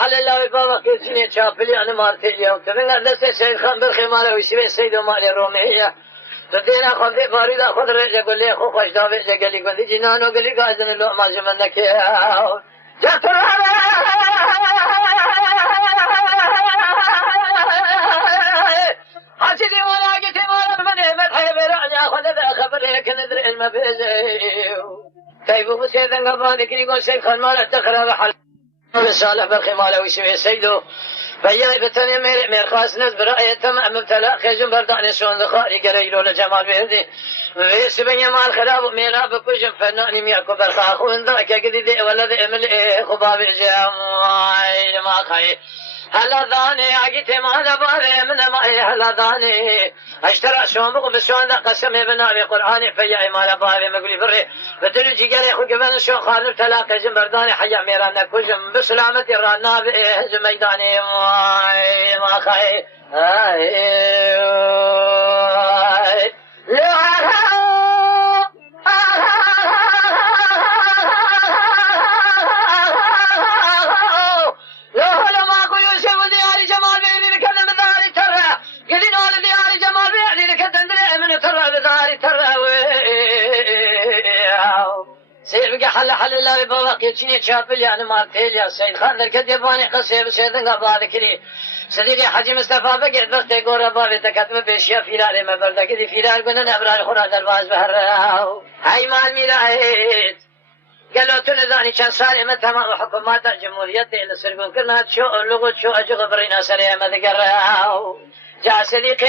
حل الله بابا كيسني شابلي أنا مارتي اليوم تبين أدرس سيد خان بالخمالة ويسوي سيد مالي الرومية تدينا خذ باريدا خذ رجع قال لي أخو خش دافع قال لي قال جنانو قال لي قاعد اللو ما جمنك جت حسيتي ولا قلت ما من مدحي برعني أخذ ذا خبر لك ندري المبيزيو كيف بسيدنا قبل ذكري قال سيد خان مالك تخرب حل صالح بالخمالة ويسوي سيدو فيا بتاني مير خاص ناس برأي تمام مبتلى خجم بردان شون دخاري قريلو لجمال بيردي ويس بني مال خراب ميرا بكوجم فناني مياكو برخا خون ذاك قديدي ولا ذي امل خباب الجام ما خي هلا ذاني عقيت ما دباري من ما هلا ذاني اشترى شون بقو بشون ذا قسم بنابي قرآني فيا ما دباري مقولي بري بتلجي قري خو كمان شو خالف تلاقي جنبرداني حيا ميرانا كوجم بسلامتي رانا بميداني ما خي حل الله بابا كيتشيني شابل يعني مارتيل يا سيد خان دركت يباني قصيب سيدن قبل كذي سيدي حجي مصطفى بقيت بس يقول ربابي تكتب بيشيا فيلار ما برد كذي فيلار قلنا نبرار خورا درواز بهراو هاي مال ميرايت قالوا تنزاني كان صار من تمام حكومات الجمهورية اللي سرقون كلها شو اللغة شو أجو برينا سريع ما ذكرها جاء صديقي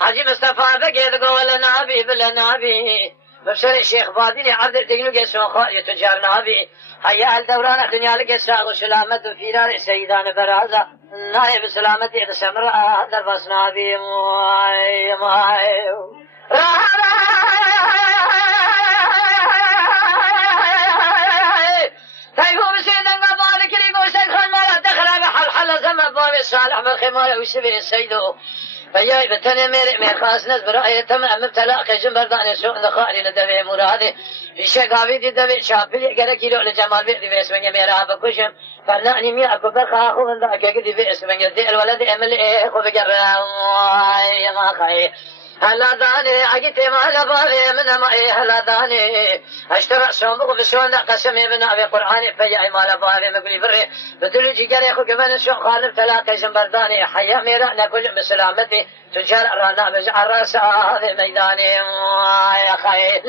حجي مصطفى بقيت قول نابي بلا نابي بشر الشيخ فاضل عبد الدين قسم خالي تجار نابي هيا الدوران الدنيا لك ساق سلامة في دار سيدان برازة نائب سلامتي إذا سمر هذا البس نابي ماي تايبو بسيدان قبالك اللي يقول سيد خان مالا دخل بحل زمن بابي صالح بالخمالة ويسبي السيدو فياي بتاني مير خاص ناس برأي تمام مبتلى خجم برداني سوء دخالي لدبي مرادي في شقابي دي دبي شابلي قرا كيلو لجمال بيدي في اسمه ميرا بكوشم فناني مي اكو برخا اخو من ذاك قدي في اسمه دي الولد امل ايه خو بقرا يا ما خي هلا داني عقيت ما لبالي من ما هلا داني اشترى صندوق بسون قسمي من ابي قراني فيا ما لبالي مقولي بري بدلجي قال يا اخو كمان شو خالف تلاقي جنبرداني حيا ميرا نكون بسلامتي تجار رانا بجع الراس هذا ميداني يا خي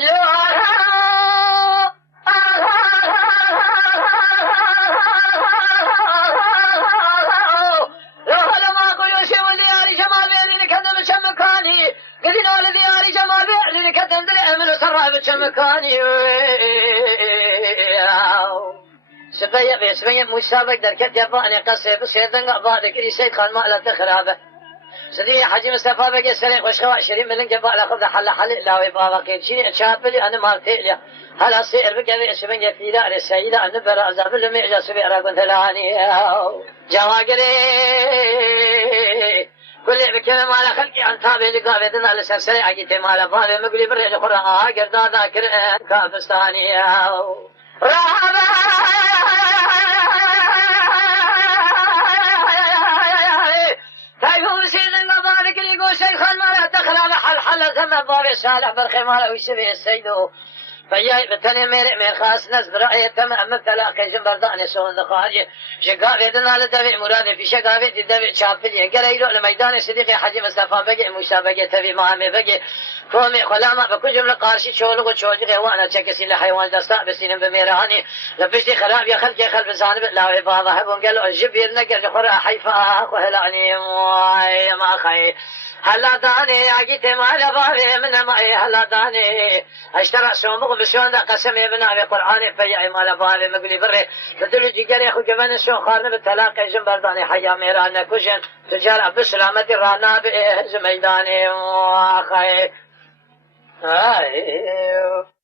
قدنا لدياري جمال بيعلي كدم دلي من سرع بشمكاني سبيا مسابق دركت يباني قصي بسيدن قبالك لي سيد خان مالا تخرابه سدي حجي مصطفى بقي سريع وشخوا 20 من جبال اخذ حل لا ويبابا كيتشي شابلي انا مارتيليا هلا سير بقي اسمي في دار السيده ان براز بالمعجز سبيرا كنت لاني جواقري كل بكلمة على خلقي عن تابع لقابتنا لسرسري عقيت مالا فاضي مقلي بريد قرآن قردا ذاكر كافستاني رهبا تايفون سيدنا قبالك اللي يقول شيخان مالا دخل على حل زمن بابي صالح بالخمالة ويسبي السيدو فياي بتاني مير خاص ناس برأي تمام مبتلى خجم برداني سون دخاري شقافي دنا لدبي مرادي في شقافي دبي شافلي قريلو لميدان صديقي حجي مصطفى بقي مسابقة تبي مامي بقي كومي خلاما بكجم لقارشي شولو وشوجي وانا تشكسي لحيوان دستا بسين بميراني لبشتي خراب يا خلقي خلف زانب لا بابا هبون قالوا الجبير نقر خرا حيفا وهلاني ما خي هلا داني عقيت ما لبابي من معي هلا داني اشترى صندوق بسون قسمي ابن ابي قراني فيا ما لبابي مقولي بري بدلجي قري اخو كمان شو خارن بالتلاقي جنبرداني حيا ميرانا كوجن تجار بسلامتي رانا بزميداني واخي ايوه